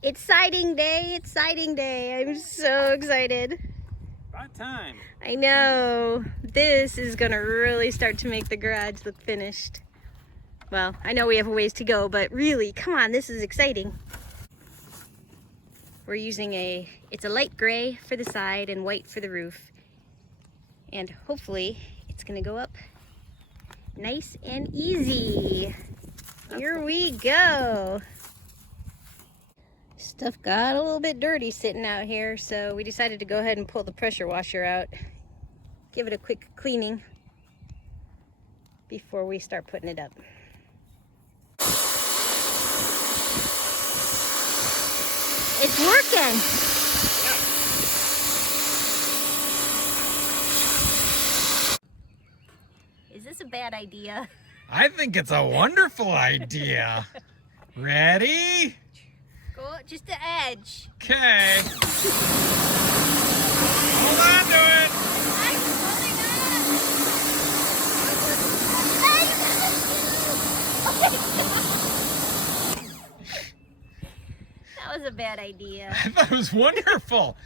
It's siding day. It's siding day. I'm so excited. About time. I know. This is going to really start to make the garage look finished. Well, I know we have a ways to go, but really, come on, this is exciting. We're using it's a light gray for the side and white for the roof. And hopefully it's going to go up nice and easy. Here we go. Stuff got a little bit dirty sitting out here, so we decided to go ahead and pull the pressure washer out. Give it a quick cleaning before we start putting it up. It's working. Is this a bad idea? I think it's a wonderful idea. Ready? Go just the edge. Okay. Hold on to it. I'm holding on. That was a bad idea. I thought it was wonderful.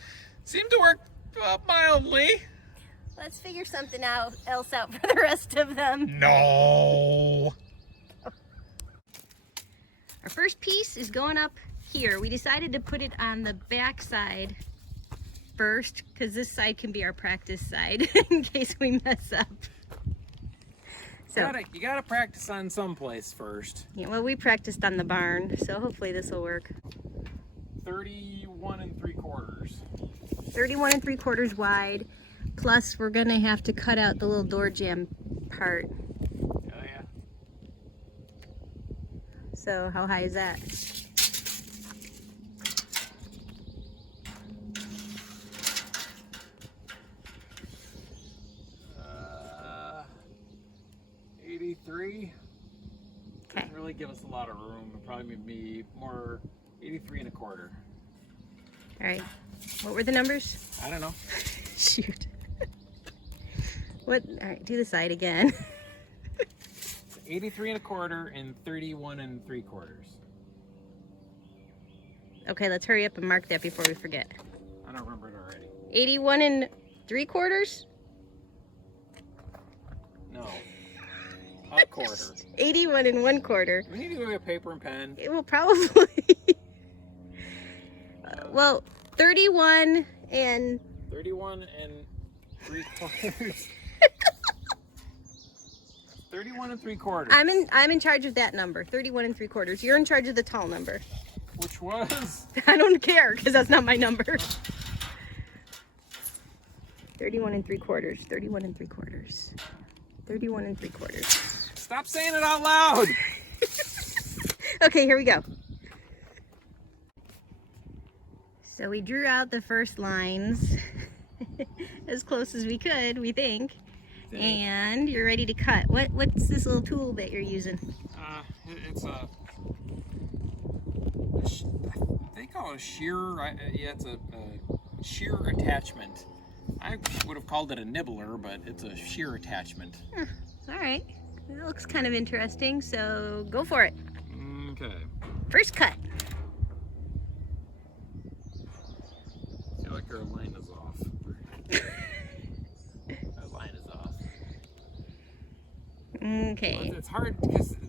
Seemed to work mildly. Let's figure something else out for the rest of them. No. Our first piece is going up here. We decided to put it on the back side first because this side can be our practice side in case we mess up. So You gotta practice on someplace first. yeah, well, we practiced on the barn, so hopefully this will work. 31 3/4. 31 3/4 wide. Plus, we're gonna have to cut out the little door jamb part. Oh yeah. So how high is that? 83. Okay. Doesn't really give us a lot of room. It'll probably be more 83 1/4. All right. What were the numbers? I don't know. Shoot. What? All right, do the side again. 83 1/4 and 31 3/4. Okay, let's hurry up and mark that before we forget. I don't remember it already. 81 3/4? No. A quarter. 81 1/4. We need to go get paper and pen. It will probably. Well, 31 and 31 3/4. 31 3/4. I'm in charge of that number. 31 3/4. You're in charge of the tall number. Which was? I don't care because that's not my number. 31 3/4. 31 3/4. 31 3/4. Stop saying it out loud. Okay, here we go. So we drew out the first lines as close as we could, we think. And you're ready to cut. What's this little tool that you're using? It's they call it a shear. Yeah, it's a shear attachment. I would have called it a nibbler, but it's a shear attachment. Huh, all right. That looks kind of interesting, so go for it. Okay. First cut. I feel like our line is off. Our line is off. Okay. Well, it's hard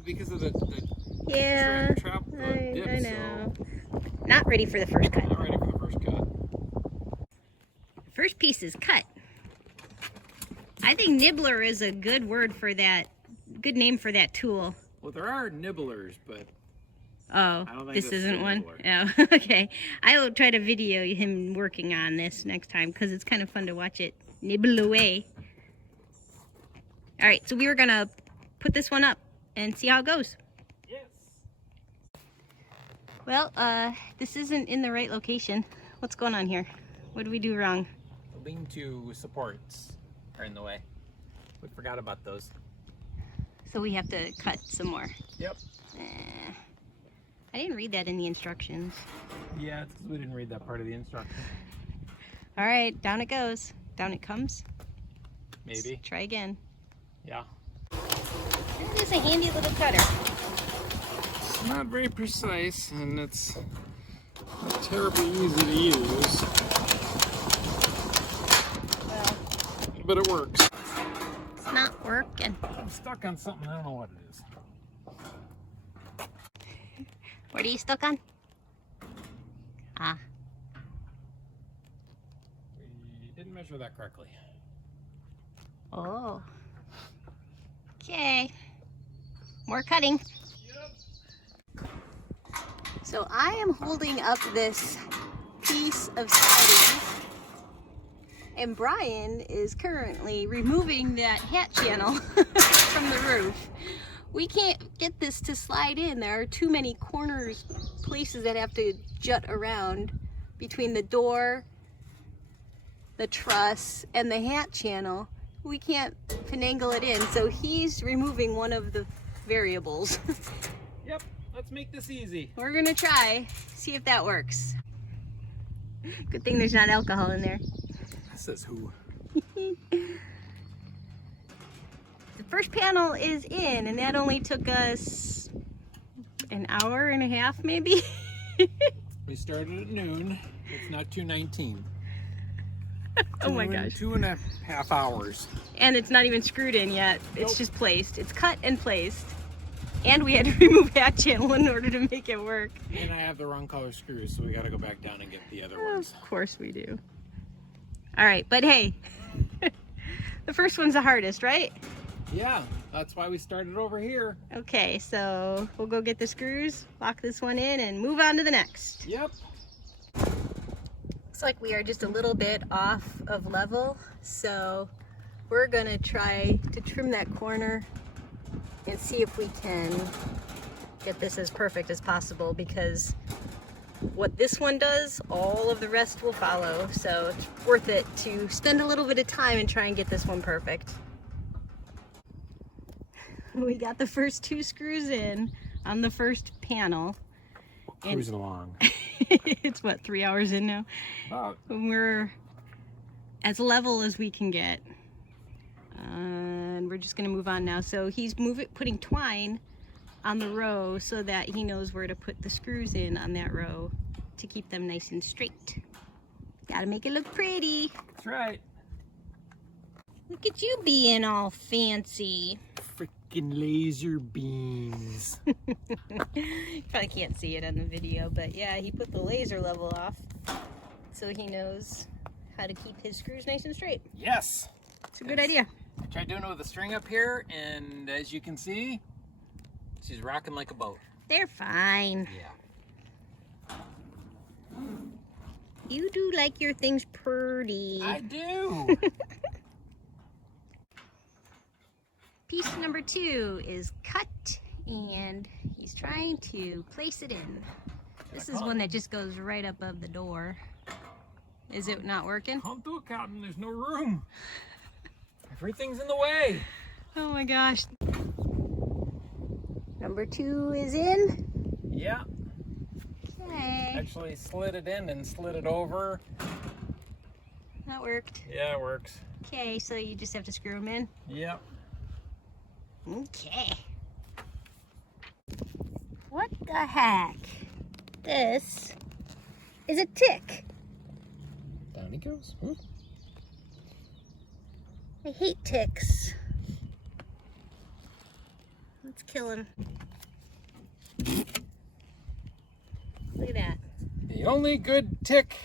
because of the Yeah, dip, I know. So Not ready for the first cut. I'm not ready for the first cut. First piece is cut. I think nibbler is a good word for that, good name for that tool. Well, there are nibblers, but Oh, I don't think this this is isn't a one? nibbler. Oh, okay. I will try to video him working on this next time because it's kind of fun to watch it nibble away. All right, so we were gonna put this one up and see how it goes. yes. Well, this isn't in the right location. What's going on here? What did we do wrong? The lean-to supports are in the way. We forgot about those. So we have to cut some more. Yep. I didn't read that in the instructions. Yeah, it's because we didn't read that part of the instruction. All right, down it goes. Down it comes. Maybe. Let's try again. Yeah. It is a handy little cutter. It's not very precise, and it's Not terribly easy to use. Well, But it works. it's not working. I'm stuck on something, I don't know what it is. What are you stuck on? Ah. We didn't measure that correctly. Oh. Okay. More cutting. Yep. So I am holding up this piece of siding, and Brian is currently removing that hat channel from the roof. We can't get this to slide in. There are too many corners, places that have to jut around between the door, the truss, and the hat channel. We can't finagle it in, so he's removing one of the variables. Yep, let's make this easy. We're gonna try, see if that works. Good thing there's not alcohol in there. That says who? The first panel is in, and that only took us an hour and a half, maybe. We started at noon. It's not 2:19. Oh my gosh. 2.5 hours. And it's not even screwed in yet. It's Nope. just placed. It's cut and placed. And we had to remove hat channel in order to make it work. And I have the wrong color screws, so we gotta go back down and get the other ones. Of course we do. All right, but hey, the first one's the hardest, right? Yeah, that's why we started over here. Okay, so we'll go get the screws, lock this one in, and move on to the next. Yep. Looks like we are just a little bit off of level, so we're gonna try to trim that corner and see if we can get this as perfect as possible, because what this one does, all of the rest will follow. So it's worth it to spend a little bit of time and try and get this one perfect. We got the first 2 screws in on the first panel. And Cruising along. it's what, 3 hours in now? About. We're as level as we can get. And we're just gonna move on now. So he's putting twine on the row so that he knows where to put the screws in on that row to keep them nice and straight. Gotta make it look pretty. That's right. Look at you being all fancy. Freaking laser beams. Probably can't see it on the video, but yeah, he put the laser level off so he knows how to keep his screws nice and straight. Yes. It's a good idea. I tried doing it with the string up here, and as you can see, she's rocking like a boat. They're fine. Yeah. You do like your things pretty. I do. Piece number 2 is cut, and he's trying to place it in. This is one that just goes right above the door. Is it not working? Can't do it, Captain. There's no room. Everything's in the way. Oh my gosh. Number 2 is in. Yeah. Okay. Actually slid it in and slid it over. That worked. Yeah, it works. Okay, so you just have to screw them in. Yep. Okay. What the heck? This is a tick. Down he goes. Ooh. I hate ticks. Let's kill him. Look at that. The only good tick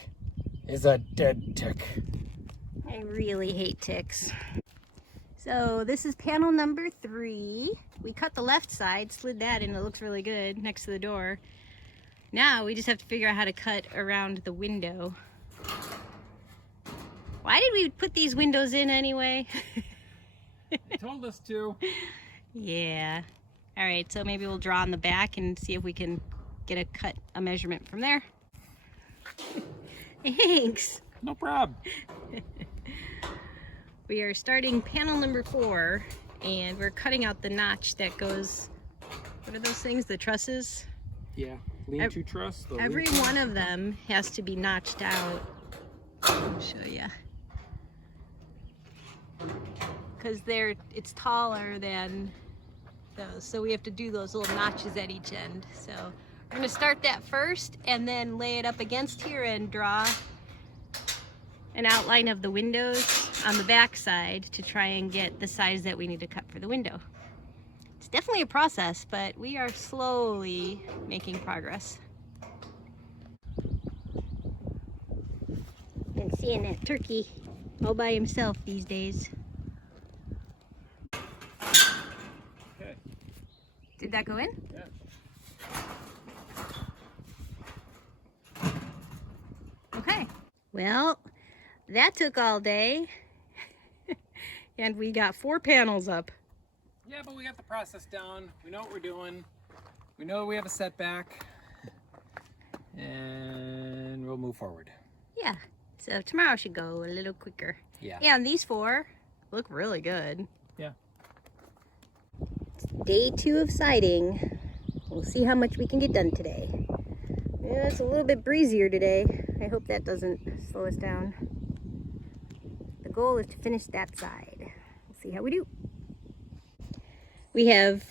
is a dead tick. I really hate ticks. So this is panel number 3. We cut the left side, slid that in, it looks really good next to the door. Now we just have to figure out how to cut around the window. Why did we put these windows in anyway? They told us to. Yeah. All right, so maybe we'll draw on the back and see if we can get a measurement from there. Thanks. No problem. We are starting panel number 4, and we're cutting out the notch that goes, what are those things, the trusses? Yeah, lean-to truss. Every one of them has to be notched out. I'll show you. Because it's taller than those, so we have to do those little notches at each end. So I'm gonna start that first and then lay it up against here and draw an outline of the windows on the back side to try and get the size that we need to cut for the window. It's definitely a process, but we are slowly making progress. Been seeing that turkey all by himself these days. Okay. Did that go in? Yeah. Okay. Well, that took all day. And we got 4 panels up. Yeah, but we got the process down. We know what we're doing. We know we have a setback. And we'll move forward. Yeah. So tomorrow should go a little quicker. Yeah. Yeah, and these 4 look really good. Yeah. It's day 2 of siding. We'll see how much we can get done today. Yeah, it's a little bit breezier today. I hope that doesn't slow us down. The goal is to finish that side. We'll see how we do. We have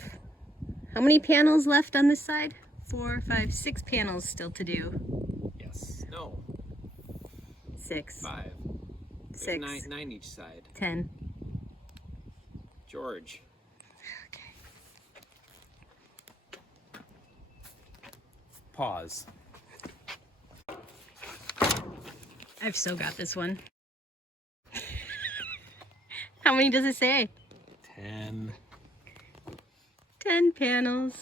how many panels left on this side? 4, 5, 6 panels still to do. Yes. No. 6. 5. 6. 9 each side. 10. George. Okay. Pause. I've so got this one. How many does it say? 10. 10 panels.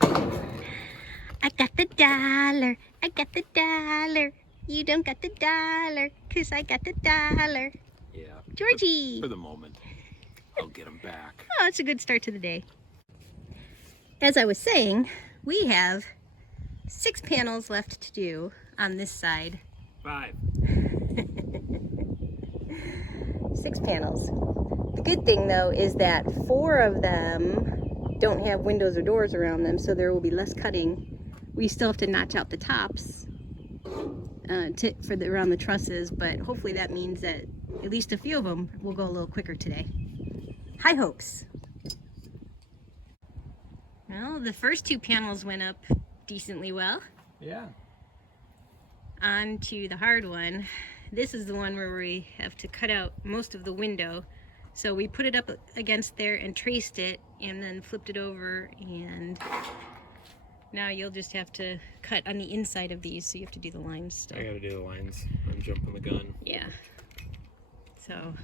I got the dollar. I got the dollar. You don't got the dollar, 'cause I got the dollar. Yeah. Georgie. For the moment. I'll get him back. Oh, it's a good start to the day. As I was saying, we have 6 panels left to do on this side. 5. 6 panels. The good thing though is that 4 of them don't have windows or doors around them, so there will be less cutting. We still have to notch out the tops around the trusses, but hopefully that means that at least a few of them will go a little quicker today. High hopes. Well, the first 2 panels went up decently well. Yeah. On to the hard one. This is the one where we have to cut out most of the window. So we put it up against there and traced it and then flipped it over, and now you'll just have to cut on the inside of these, so you have to do the lines still. I gotta do the lines. I'm jumping the gun. Yeah. So,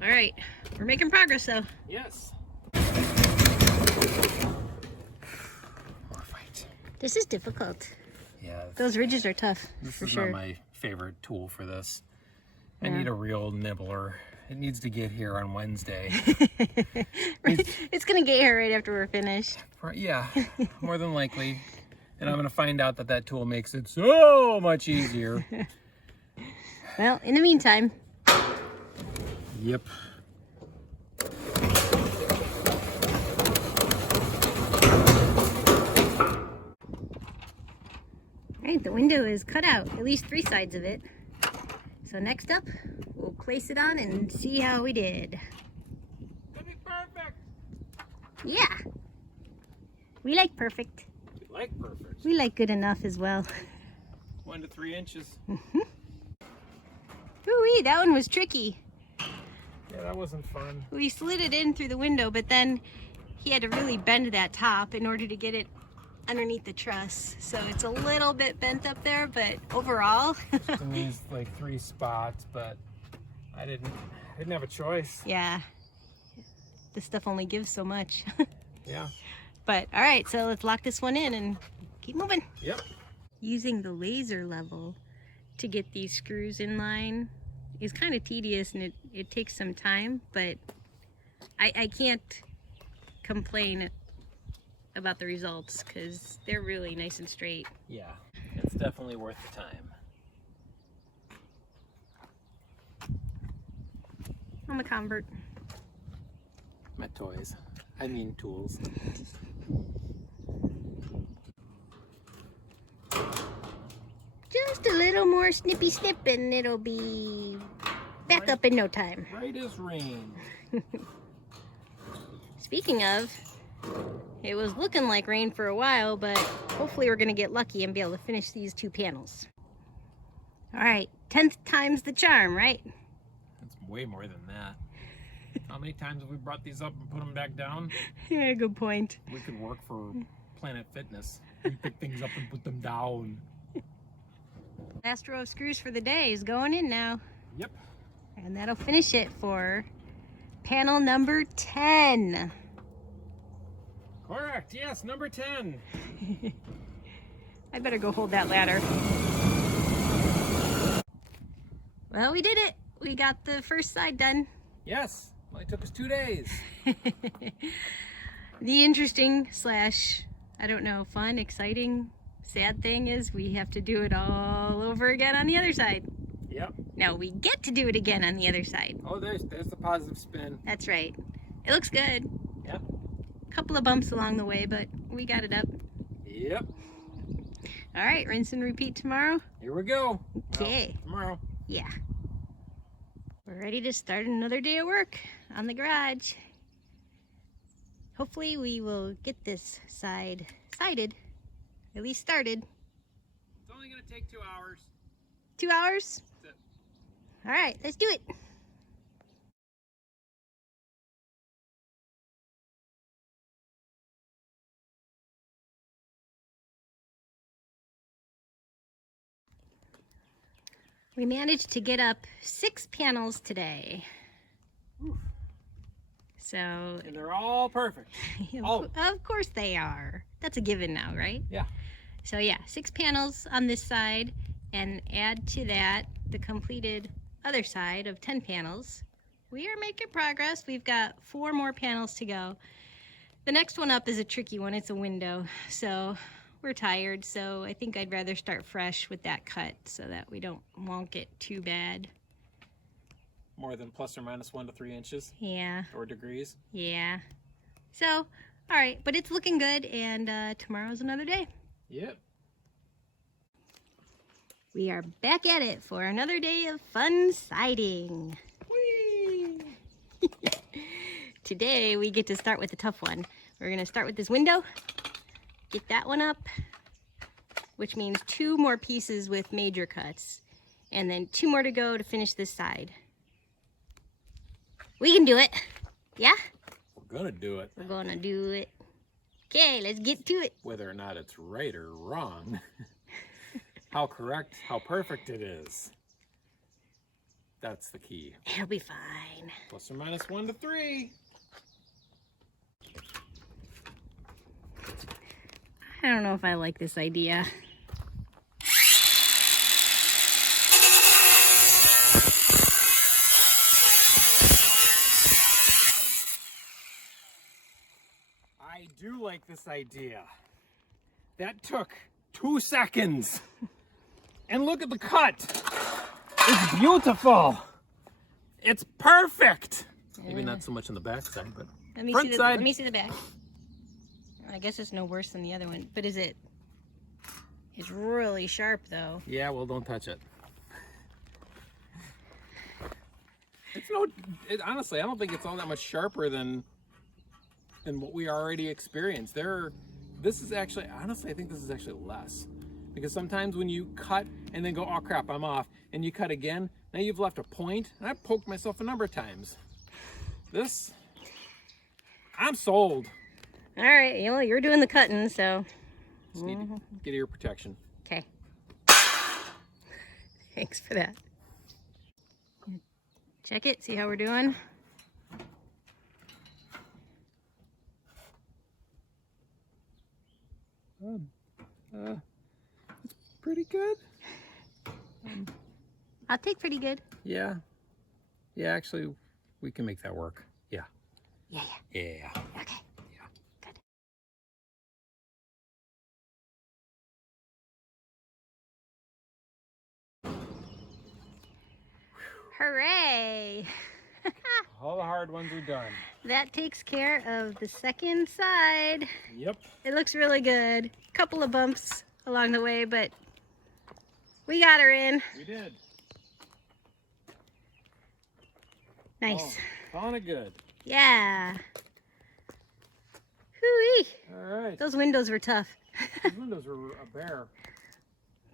all right. We're making progress though. Yes. More fight. This is difficult. Yeah. Those ridges are tough, This for is sure. not my favorite tool for this. I Yeah. need a real nibbler. It needs to get here on Wednesday. It's gonna get here right after we're finished. Yeah, more than likely. And I'm gonna find out that that tool makes it so much easier. Well, in the meantime, Yep. right, the window is cut out, at least 3 sides of it. So next up, we'll place it on and see how we did. That'd be perfect. Yeah. We like perfect. We like perfect. We like good enough as well. 1 to 3 inches. Ooh-wee, that one was tricky. Yeah, that wasn't fun. We slid it in through the window, but then he had to really bend that top in order to get it underneath the truss. So it's a little bit bent up there, but overall. In these like 3 spots, but I didn't have a choice. Yeah. This stuff only gives so much. Yeah. But all right, so let's lock this one in and keep moving. Yep. Using the laser level to get these screws in line is kind of tedious, and it takes some time, but I can't complain about the results because they're really nice and straight. Yeah, it's definitely worth the time. I'm a convert. My toys. I mean tools. Just a little more snippy snip and it'll be back up in no time. Right as rain. Speaking of, It was looking like rain for a while, but hopefully we're gonna get lucky and be able to finish these 2 panels. All right, 10th time's the charm, right? It's way more than that. How many times have we brought these up and put them back down? Yeah, good point. We could work for Planet Fitness. We pick things up and put them down. Last row of screws for the day is going in now. Yep. And that'll finish it for panel number 10. Correct, yes, number 10. I better go hold that ladder. Well, we did it. We got the first side done. Yes, only took us 2 days. The interesting slash, I don't know, fun, exciting, sad thing is we have to do it all over again on the other side. Yep. Now we get to do it again on the other side. Oh, there's the positive spin. That's right. It looks good. Yep. Couple of bumps along the way, but we got it up. Yep. All right, rinse and repeat tomorrow. Here we go. Okay. Well, tomorrow. Yeah. We're ready to start another day of work on the garage. Hopefully we will get this side sided, at least started. It's only going to take 2 hours. 2 hours? That's it. All right, let's do it. We managed to get up 6 panels today. Oof. So, And they're all perfect. of course they are. That's a given now, right? Yeah. So yeah, 6 panels on this side, and add to that the completed other side of 10 panels. We are making progress. We've got 4 more panels to go. The next one up is a tricky one. It's a window. So we're tired, so I think I'd rather start fresh with that cut so that we don't wonk it too bad. More than plus or minus 1 to 3 inches. Yeah. Or degrees. Yeah. So, all right, but it's looking good, and tomorrow's another day. Yep. We are back at it for another day of fun siding. Whee! Today we get to start with the tough one. We're gonna start with this window, get that one up, which means 2 more pieces with major cuts, and then 2 more to go to finish this side. We can do it. Yeah? We're gonna do it. We're gonna do it. Okay, let's get to it. Whether or not it's right or wrong. How correct, how perfect it is. That's the key. It'll be fine. Plus or minus 1 to 3. I don't know if I like this idea. I do like this idea. That took 2 seconds. And look at the cut. It's beautiful. It's perfect. Maybe not so much on the back side, but front side. Let me see the back. I guess it's no worse than the other one, but is it? It's really sharp though. Yeah, well, don't touch it. It's honestly, I don't think it's all that much sharper than what we already experienced. This is actually, honestly, I think this is actually less. Because sometimes when you cut and then go, oh crap, I'm off, and you cut again, now you've left a point, and I've poked myself a number of times. This, I'm sold. All right, well, you're doing the cutting, so. Just need to get ear protection. Okay. Thanks for that. Check it, see how we're doing. It's pretty good. I'll take pretty good. Yeah. Yeah, actually, we can make that work. Yeah. Yeah. Yeah. Okay. Yeah. Good. Hooray! All the hard ones are done. That takes care of the second side. Yep. It looks really good. Couple of bumps along the way, but we got her in. We did. Nice. Oh, calling it good. Yeah. Hoo-wee. All right. Those windows were tough. Those windows are a bear.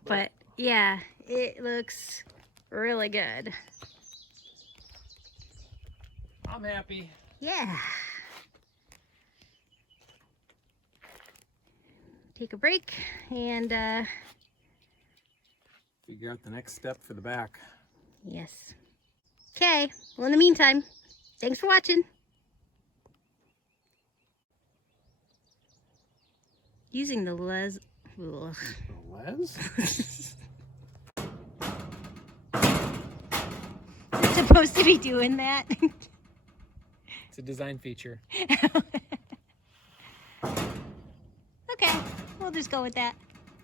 But yeah, it looks really good. I'm happy. Yeah. Take a break and Figure out the next step for the back. yes. Okay, well in the meantime, thanks for watching. Using the les... Ugh. The les? You're supposed to be doing that. It's a design feature. Okay, we'll just go with that.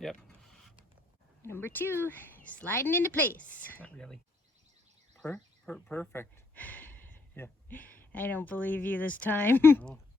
Yep. Number 2, sliding into place. Not really. Perfect. Yeah. I don't believe you this time. Oh.